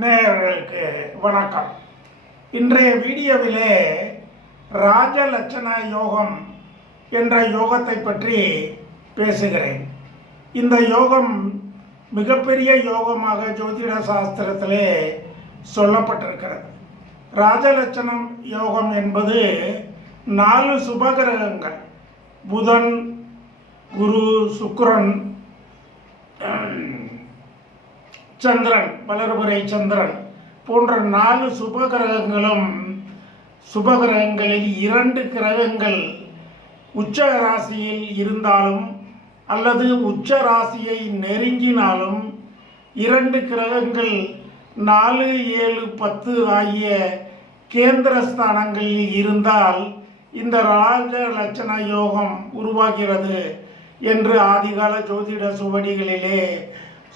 நேயர்களுக்கு வணக்கம். இன்றைய வீடியோவிலே ராஜலட்சண யோகம் என்ற யோகத்தை பற்றி பேசுகிறேன். இந்த யோகம் மிகப்பெரிய யோகமாக ஜோதிட சாஸ்திரத்திலே சொல்லப்பட்டிருக்கிறது. ராஜலட்சணம் யோகம் என்பது 4 சுபகிரகங்கள் புதன், குரு, சுக்கிரன், சந்திரன், வளர்பிறை சந்திரன் போன்ற 4 சுபகிரகங்களில் 2 கிரகங்கள் உச்ச ராசியில் இருந்தாலும் அல்லது உச்ச ராசியை நெருங்கினாலும் 2 கிரகங்கள் 4, 7, 10 ஆகிய கேந்திரஸ்தானங்களில் இருந்தால் இந்த ராஜலட்சண யோகம் உருவாகிறது என்று ஆதிகால ஜோதிட சுவடிகளிலே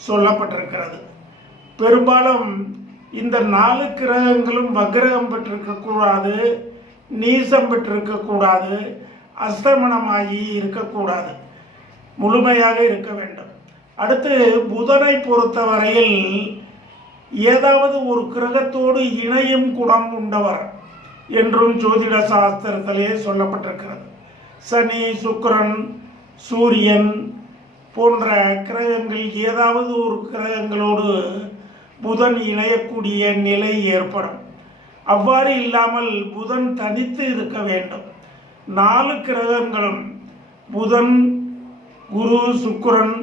சொல்லப்பட்டிருக்கிறது. பெரும்பாலும் இந்த 4 கிரகங்களும் வக்ரகம் பெற்றிருக்கக்கூடாது, நீசம் பெற்றிருக்கக்கூடாது, அஸ்தமனமாகி இருக்கக்கூடாது, முழுமையாக இருக்க வேண்டும். அடுத்து புதனை பொறுத்தவரையில் ஏதாவது ஒரு கிரகத்தோடு இணையும் குணம் உண்டவர் என்றும் ஜோதிட சாஸ்திரத்திலே சொல்லப்பட்டிருக்கிறது. சனி, சுக்கிரன், சூரியன் போன்ற கிரகங்கள் ஏதாவது ஒரு கிரகங்களோடு புதன் இணையக்கூடிய நிலை ஏற்படும். அவ்வாறு இல்லாமல் புதன் தனித்து இருக்க வேண்டும். 4 கிரகங்களும் புதன், குரு, சுக்கிரன்,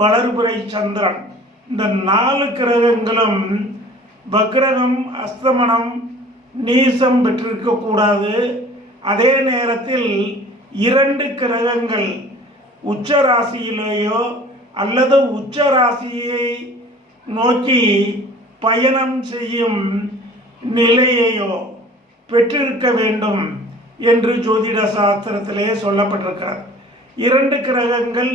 வளர்பிறை சந்திரன் இந்த 4 கிரகங்களும் வக்ரகம், அஸ்தமனம், நீசம் பெற்றிருக்கக்கூடாது. அதே நேரத்தில் 2 கிரகங்கள் உச்ச ராசியிலேயோ அல்லது உச்ச ராசியை நோக்கி பயணம் செய்யும் நிலையையோ பெற்றிருக்க வேண்டும் என்று ஜோதிட சாஸ்திரத்திலே சொல்லப்பட்டிருக்கிறது. 2 கிரகங்கள்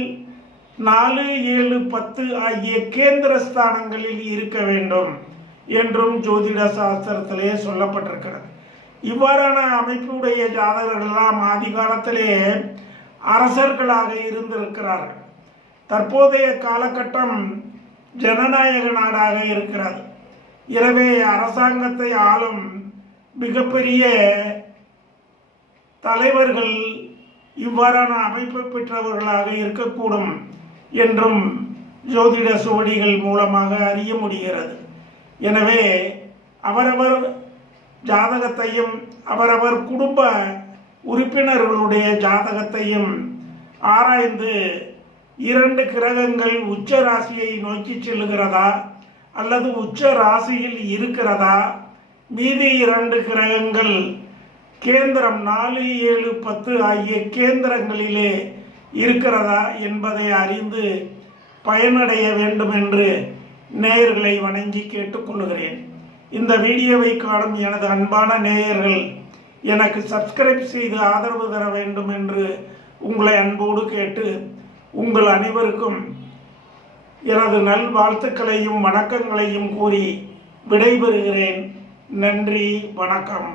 4, 7, 10 ஆகிய கேந்திரஸ்தானங்களில் இருக்க வேண்டும் என்றும் ஜோதிட சாஸ்திரத்திலே சொல்லப்பட்டிருக்கிறது. இவ்வாறான அமைப்புடைய ஜாதகர்களெல்லாம் ஆதி காலத்திலே அரசர்களாக இருந்திருக்கிறார்கள். தற்போதைய காலகட்டம் ஜனநாயக நாடாக இருக்கிறது. எனவே அரசாங்கத்தை ஆளும் மிகப்பெரிய தலைவர்கள் இவ்வாறான அமைப்பு பெற்றவர்களாக இருக்கக்கூடும் என்றும் ஜோதிட சுவடிகள் மூலமாக அறிய முடிகிறது. எனவே அவரவர் ஜாதகத்தையும் அவரவர் குடும்ப உறுப்பினர்களுடைய ஜாதகத்தையும் ஆராய்ந்து 2 கிரகங்கள் உச்ச ராசியை நோக்கி செல்லுகிறதா அல்லது உச்ச ராசியில் இருக்கிறதா, மீதி 2 கிரகங்கள் கேந்திரம் 4, 7, 10 ஆகிய கேந்திரங்களிலே இருக்கிறதா என்பதை அறிந்து பயனடைய வேண்டும் என்று நேயர்களை வணங்கி கேட்டுக்கொள்கிறேன். இந்த வீடியோவை காணும் எனது அன்பான நேயர்கள் எனக்கு சப்ஸ்கிரைப் செய்து ஆதரவு தர வேண்டும் என்று உங்களை அன்போடு கேட்டு உங்கள் அனைவருக்கும் எனது நல்வாழ்த்துக்களையும் வணக்கங்களையும் கூறி விடைபெறுகிறேன். நன்றி, வணக்கம்.